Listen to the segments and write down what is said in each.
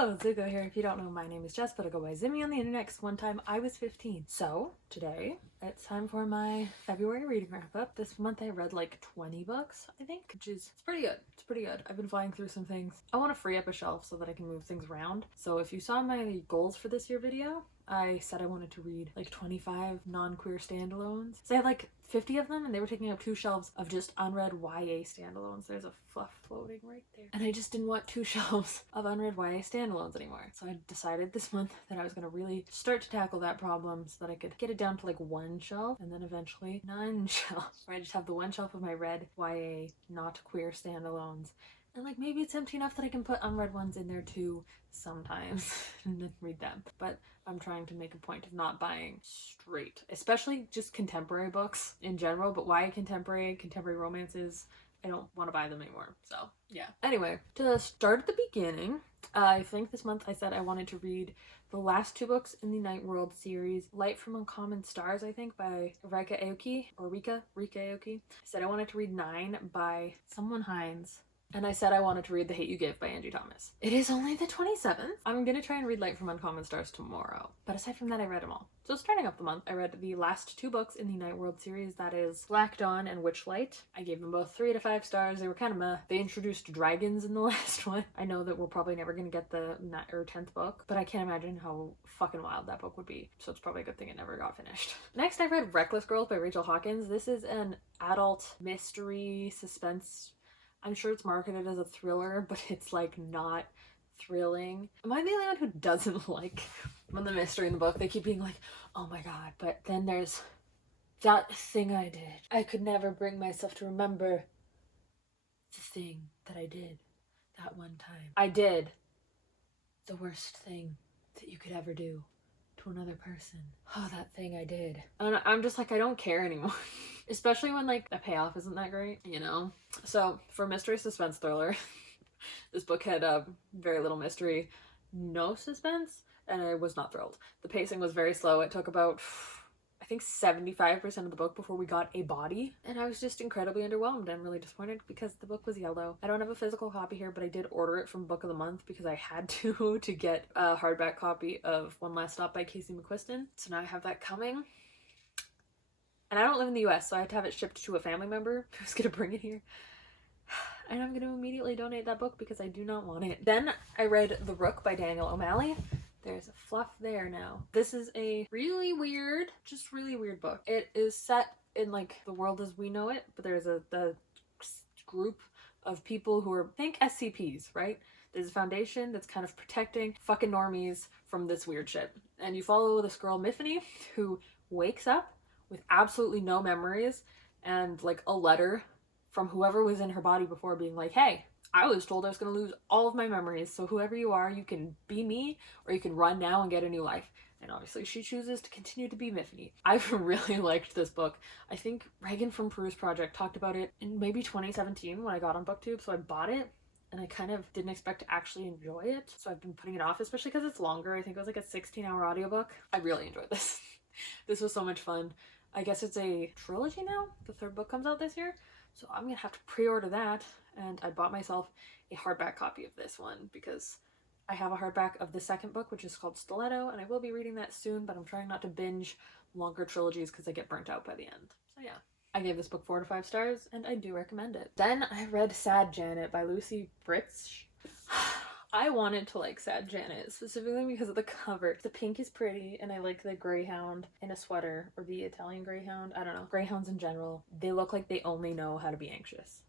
Hello, Zuko here. If you don't know, my name is Jess, but I go by Zimmy on the internet because one time I was 15. So, today, it's time for my February reading wrap-up. This month I read like 20 books, I think, which is it's pretty good. It's pretty good. I've been flying through some things. I want to free up a shelf so that I can move things around. So if you saw my goals for this year video, I said I wanted to read like 25 non-queer standalones. So I had like 50 of them and they were taking up 2 shelves of just unread YA standalones. There's a fluff floating right there. And I just didn't want 2 shelves of unread YA standalones anymore. So I decided this month that I was gonna really start to tackle that problem so that I could get it down to like 1 shelf and then eventually 9 shelves. Where I just have the 1 shelf of my read YA not queer standalones. And like maybe it's empty enough that I can put unread ones in there too sometimes and then read them. But I'm trying to make a point of not buying straight, especially just contemporary books in general, but YA contemporary romances, I don't want to buy them anymore. So yeah. Anyway, to start at the beginning, I think this month I said I wanted to read the last 2 books in the Night World series, Light from Uncommon Stars, I think, by Rika Aoki. I said I wanted to read 9 by someone Hines. And I said I wanted to read The Hate U Give by Angie Thomas. It is only the 27th. I'm gonna try and read Light from Uncommon Stars tomorrow. But aside from that, I read them all. So starting up the month, I read the last 2 books in the Night World series, that is Black Dawn and Witchlight. I gave them both 3 to 5 stars. They were kind of meh. They introduced dragons in the last one. I know that we're probably never gonna get the 9th or 10th book, but I can't imagine how fucking wild that book would be. So it's probably a good thing it never got finished. Next, I read Reckless Girls by Rachel Hawkins. This is an adult mystery suspense. I'm sure it's marketed as a thriller, but it's like not thrilling. Am I the only one who doesn't like when the mystery in the book, they keep being like, oh my god, but then there's that thing I did. I could never bring myself to remember the thing that I did that one time. I did the worst thing that you could ever do to another person. Oh, that thing I did. And I'm just like, I don't care anymore. Especially when like the payoff isn't that great, you know? So for mystery suspense thriller, this book had very little mystery, no suspense, and I was not thrilled. The pacing was very slow. It took about, I think 75% of the book before we got a body. And I was just incredibly underwhelmed and really disappointed because the book was yellow. I don't have a physical copy here, but I did order it from Book of the Month because I had to get a hardback copy of One Last Stop by Casey McQuiston. So now I have that coming. And I don't live in the US, so I had to have it shipped to a family member who's gonna bring it here. And I'm gonna immediately donate that book because I do not want it. Then I read The Rook by Daniel O'Malley. There's a fluff there now. This is a really weird book. It is set in like the world as we know it, but there's the group of people who are, think SCPs, right? There's a foundation that's kind of protecting fucking normies from this weird shit. And you follow this girl, Miffany, who wakes up with absolutely no memories and like a letter from whoever was in her body before being like, hey, I was told I was going to lose all of my memories, so whoever you are, you can be me or you can run now and get a new life. And obviously she chooses to continue to be Miffany. I've really liked this book. I think Reagan from Peru's Project talked about it in maybe 2017 when I got on BookTube, so I bought it and I kind of didn't expect to actually enjoy it. So I've been putting it off, especially because it's longer. I think it was like a 16-hour audiobook. I really enjoyed this. This was so much fun. I guess it's a trilogy now. The 3rd book comes out this year. So I'm gonna have to pre-order that. And I bought myself a hardback copy of this one because I have a hardback of the 2nd book, which is called Stiletto, and I will be reading that soon, but I'm trying not to binge longer trilogies because I get burnt out by the end. So yeah. I gave this book 4 to 5 stars, and I do recommend it. Then I read Sad Janet by Lucy Britsch. I wanted to like Sad Janet, specifically because of the cover. The pink is pretty, and I like the greyhound in a sweater, or the Italian greyhound. I don't know. Greyhounds in general, they look like they only know how to be anxious.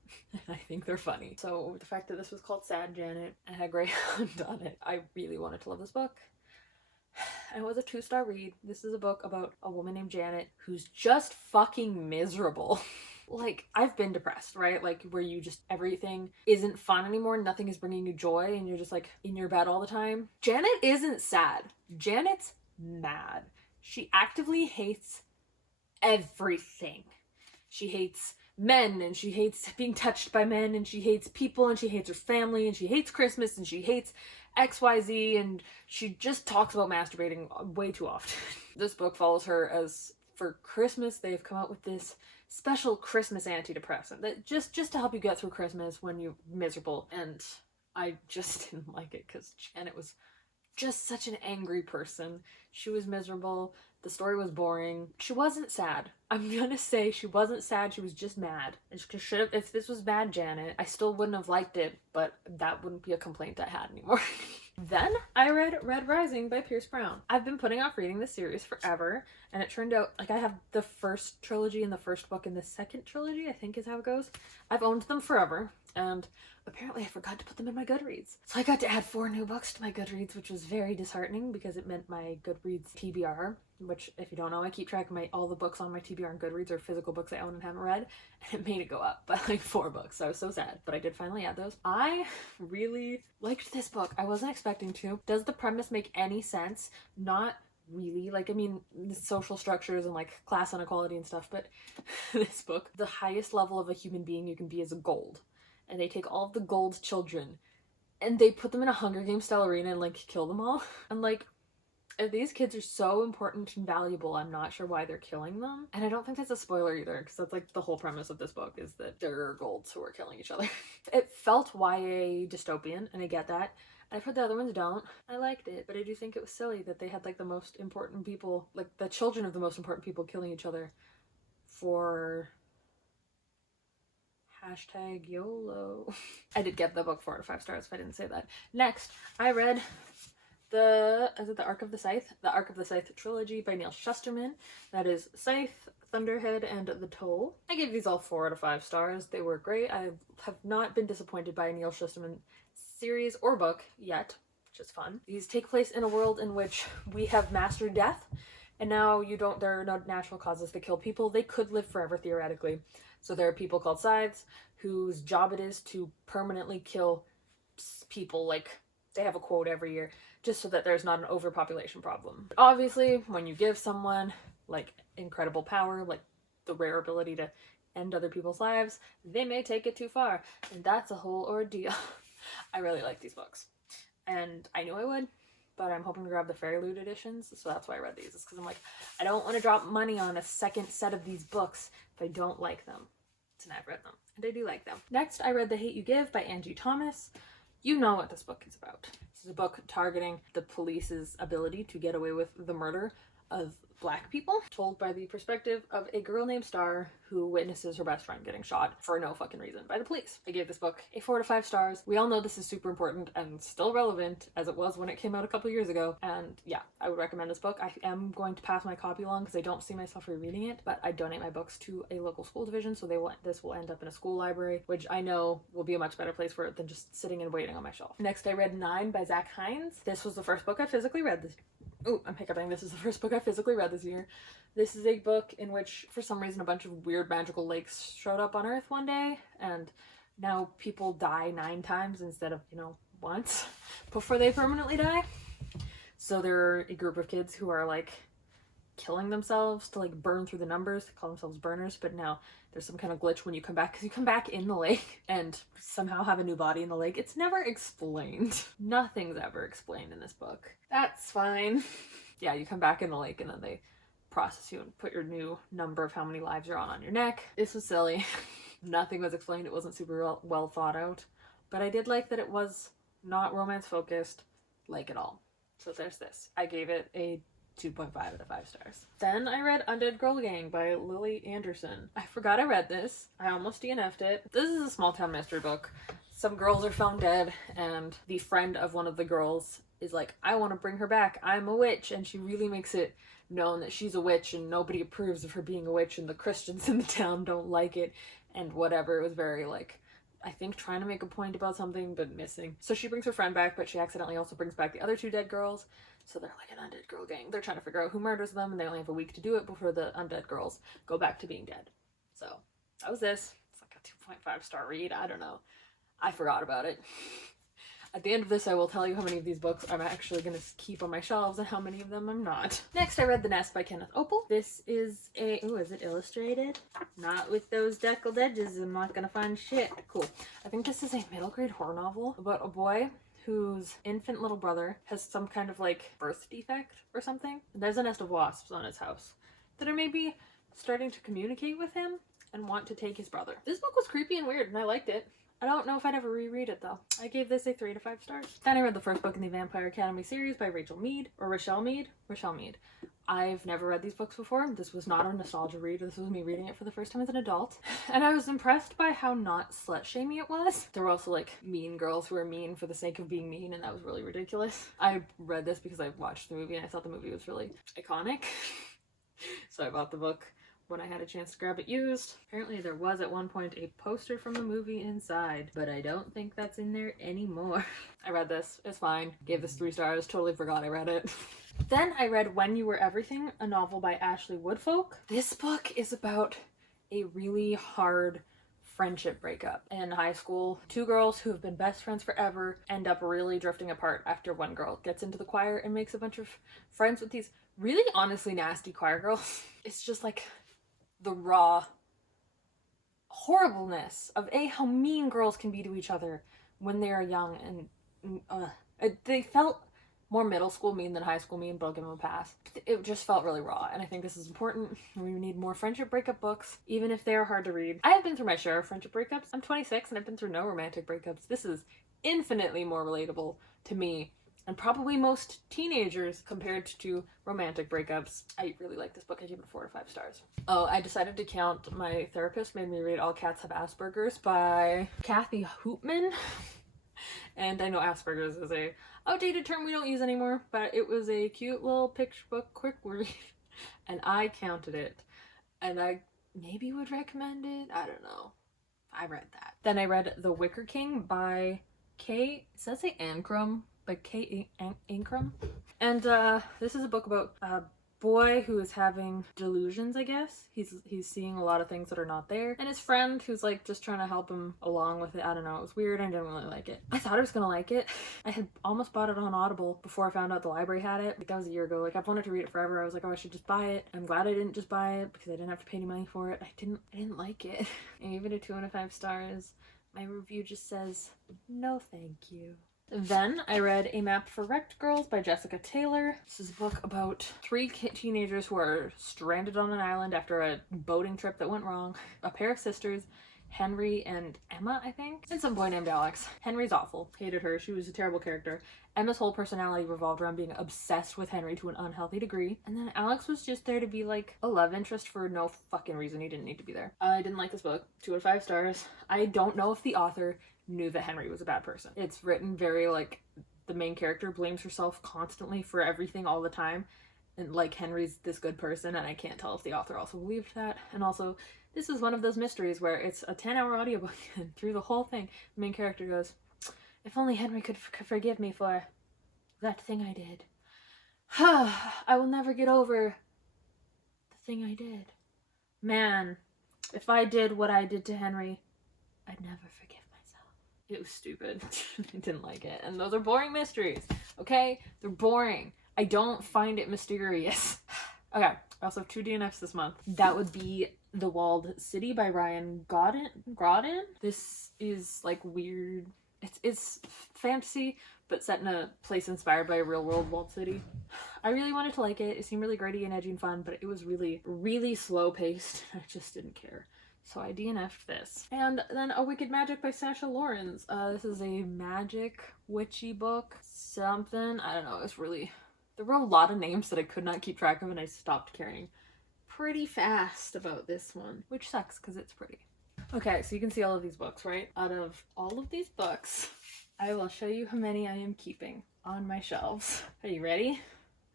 I think they're funny. So the fact that this was called Sad Janet and had greyhound on it, I really wanted to love this book. And it was a 2-star read. This is a book about a woman named Janet who's just fucking miserable. Like, I've been depressed, right? Like, where you just, everything isn't fun anymore, nothing is bringing you joy, and you're just like in your bed all the time. Janet isn't sad. Janet's mad. She actively hates everything. She hates men, and she hates being touched by men, and she hates people, and she hates her family, and she hates Christmas, and she hates XYZ, and she just talks about masturbating way too often. This book follows her as, for Christmas, they've come out with this special Christmas antidepressant that just to help you get through Christmas when you're miserable. And I just didn't like it because Janet was just such an angry person. She was miserable. The story was boring. She wasn't sad. I'm gonna say she wasn't sad. She was just mad. If this was bad Janet, I still wouldn't have liked it, but that wouldn't be a complaint I had anymore. Then I read Red Rising by Pierce Brown. I've been putting off reading this series forever, and it turned out, like, I have the first trilogy and the first book in the second trilogy, I think is how it goes. I've owned them forever, and apparently I forgot to put them in my Goodreads. So I got to add 4 new books to my Goodreads, which was very disheartening because it meant my Goodreads TBR, which, if you don't know, I keep track of all the books on my TBR and Goodreads are physical books I own and haven't read, and it made it go up by like 4 books. So I was so sad, but I did finally add those. I really liked this book. I wasn't expecting to. Does the premise make any sense? Not really. Like, I mean, the social structures and like class inequality and stuff, but this book, the highest level of a human being you can be is a gold. And they take all of the gold children and they put them in a Hunger Games style arena and like kill them all. And like, if these kids are so important and valuable, I'm not sure why they're killing them. And I don't think that's a spoiler either, because that's like the whole premise of this book is that there are golds who are killing each other. It felt YA dystopian, and I get that. I've heard the other ones don't. I liked it, but I do think it was silly that they had like the most important people, like the children of the most important people killing each other for #YOLO. I did get the book 4 out of 5 stars if I didn't say that. Next, I read the Arc of the Scythe? The Arc of the Scythe trilogy by Neil Shusterman. That is Scythe, Thunderhead, and The Toll. I gave these all 4 out of 5 stars. They were great. I have not been disappointed by a Neil Shusterman series or book yet, which is fun. These take place in a world in which we have mastered death, and now there are no natural causes to kill people. They could live forever, theoretically. So there are people called scythes whose job it is to permanently kill people. Like, they have a quote every year, just so that there's not an overpopulation problem. But obviously, when you give someone like incredible power, like the rare ability to end other people's lives, they may take it too far, and that's a whole ordeal. I really like these books, and I knew I would, but I'm hoping to grab the Fairy Loot editions, so that's why I read these. It's because I'm like, I don't want to drop money on a second set of these books if I don't like them. And I've read them, and I do like them. Next, I read The Hate U Give by Angie Thomas. You know what this book is about. This is a book targeting the police's ability to get away with the murder of Black people, told by the perspective of a girl named Star who witnesses her best friend getting shot for no fucking reason by the police. I gave this book a 4 out of 5 stars. We all know this is super important and still relevant as it was when it came out a couple years ago. And yeah, I would recommend this book. I am going to pass my copy along because I don't see myself rereading it, but I donate my books to a local school division, so this will end up in a school library, which I know will be a much better place for it than just sitting and waiting on my shelf. Next, I read 9 by Zach Hines. This was the first book I physically read this. Oh, I'm hiccuping. This is the first book I physically read this year. This is a book in which, for some reason, a bunch of weird magical lakes showed up on Earth one day, and now people die 9 times instead of, once before they permanently die. So there are a group of kids who are, like, killing themselves to, like, burn through the numbers. They call themselves burners, but now there's some kind of glitch when you come back, because you come back in the lake and somehow have a new body in the lake. It's never explained. Nothing's ever explained in this book. That's fine. Yeah, you come back in the lake and then they process you and put your new number of how many lives you're on your neck. This was silly. Nothing was explained. It wasn't super well thought out. But I did like that it was not romance focused, like, at all. So there's this. I gave it a 2.5 out of 5 stars. Then I read Undead Girl Gang by Lily Anderson. I forgot I read this. I almost DNF'd it. This is a small town mystery book. Some girls are found dead, and the friend of one of the girls is like, I want to bring her back. I'm a witch. And she really makes it known that she's a witch, and nobody approves of her being a witch, and the Christians in the town don't like it, and whatever. It was very, like, I think trying to make a point about something, but missing. So she brings her friend back, but she accidentally also brings back the other 2 dead girls. So they're like an undead girl gang. They're trying to figure out who murders them, and they only have a week to do it before the undead girls go back to being dead. So that was this. It's like a 2.5 star read. I don't know. I forgot about it. At the end of this, I will tell you how many of these books I'm actually going to keep on my shelves and how many of them I'm not. Next, I read The Nest by Kenneth Opel. This is is it illustrated? Not with those deckled edges. I'm not going to find shit. Cool. I think this is a middle grade horror novel about a boy whose infant little brother has some kind of, like, birth defect or something. And there's a nest of wasps on his house that are maybe starting to communicate with him and want to take his brother. This book was creepy and weird, and I liked it. I don't know if I'd ever reread it though. I gave this a 3 to 5 stars. Then I read the first book in the Vampire Academy series by Rochelle Mead. Rochelle Mead. I've never read these books before. This was not a nostalgia read. This was me reading it for the first time as an adult. And I was impressed by how not slut-shamey it was. There were also like mean girls who were mean for the sake of being mean, and that was really ridiculous. I read this because I watched the movie and I thought the movie was really iconic. So I bought the book when I had a chance to grab it used. Apparently there was at one point a poster from the movie inside, but I don't think that's in there anymore. I read this. It's fine. Gave this 3 stars. Totally forgot I read it. Then I read When You Were Everything, a novel by Ashley Woodfolk. This book is about a really hard friendship breakup. In high school, 2 girls who have been best friends forever end up really drifting apart after one girl gets into the choir and makes a bunch of friends with these really honestly nasty choir girls. It's just like the raw horribleness of how mean girls can be to each other when they are young, and they felt more middle school mean than high school mean, but I'll give them a pass. It just felt really raw, and I think this is important. We need more friendship breakup books, even if they are hard to read. I have been through my share of friendship breakups. I'm 26 and I've been through no romantic breakups. This is infinitely more relatable to me and probably most teenagers compared to romantic breakups. I really like this book. I gave it 4 to 5 stars. Oh, I decided to count. My therapist made me read All Cats Have Asperger's by Kathy Hoopman. And I know Asperger's is a outdated term we don't use anymore, but it was a cute little picture book quick read, and I counted it, and I maybe would recommend it. I don't know. I read that. Then I read The Wicker King by Kay, it says Ancrum, but Kay Ancrum. And this is a book about a boy who is having delusions, I guess. He's seeing a lot of things that are not there. And his friend who's like just trying to help him along with it. I don't know. It was weird. I didn't really like it. I thought I was gonna like it. I had almost bought it on Audible before I found out the library had it. Like, that was a year ago. Like, I've wanted to read it forever. I was like, oh, I should just buy it. I'm glad I didn't just buy it because I didn't have to pay any money for it. I didn't like it. I gave it a 2 and 5 stars. My review just says, no thank you. Then I read A Map for Wrecked Girls by Jessica Taylor. This is a book about 3 teenagers who are stranded on an island after a boating trip that went wrong. A pair of sisters, Henry and Emma, I think, and some boy named Alex. Henry's awful. Hated her. She was a terrible character. Emma's whole personality revolved around being obsessed with Henry to an unhealthy degree. And then Alex was just there to be like a love interest for no fucking reason. He didn't need to be there. I didn't like this book. 2 out of 5 stars. I don't know if the author knew that Henry was a bad person. It's written very like the main character blames herself constantly for everything all the time, and like Henry's this good person, and I can't tell if the author also believed that. And also, this is one of those mysteries where it's a 10-hour audiobook and through the whole thing the main character goes, if only Henry could forgive me for that thing I did. I will never get over the thing I did. Man, if I did what I did to Henry, I'd never forgive myself. It was stupid. I didn't like it. And those are boring mysteries, okay? They're boring. I don't find it mysterious. Okay, I also have 2 DNFs this month. That would be The Walled City by Ryan Grodin. This is like weird. It's fantasy, but set in a place inspired by a real world walled city. I really wanted to like it. It seemed really gritty and edgy and fun, but it was really, really slow paced. I just didn't care. So I DNF'd this. And then A Wicked Magic by Sasha Lawrence. This is a magic witchy book. Something. I don't know. It's really... There were a lot of names that I could not keep track of, and I stopped caring pretty fast about this one, which sucks because it's pretty. Okay, so you can see all of these books, right? Out of all of these books, I will show you how many I am keeping on my shelves. Are you ready?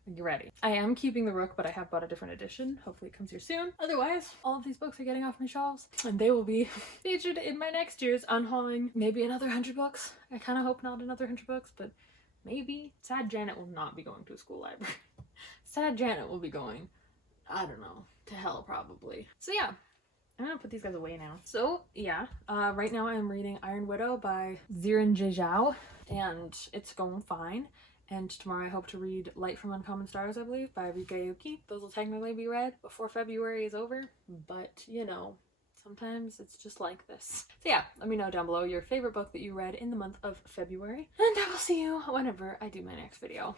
Are you ready? I am keeping The Rook, but I have bought a different edition. Hopefully it comes here soon. Otherwise, all of these books are getting off my shelves, and they will be featured in my next year's unhauling. Maybe another 100 books. I kind of hope not another 100 books, but maybe. Sad Janet will not be going to a school library. Sad Janet will be going, I don't know, to hell probably. So yeah, I'm gonna put these guys away now. So yeah, right now I'm reading Iron Widow by Zirin Zhao, and it's going fine. And tomorrow I hope to read Light from Uncommon Stars, I believe, by Rika Yuki. Those will technically be read before February is over, but you know, sometimes it's just like this. So yeah, let me know down below your favorite book that you read in the month of February, and I will see you whenever I do my next video.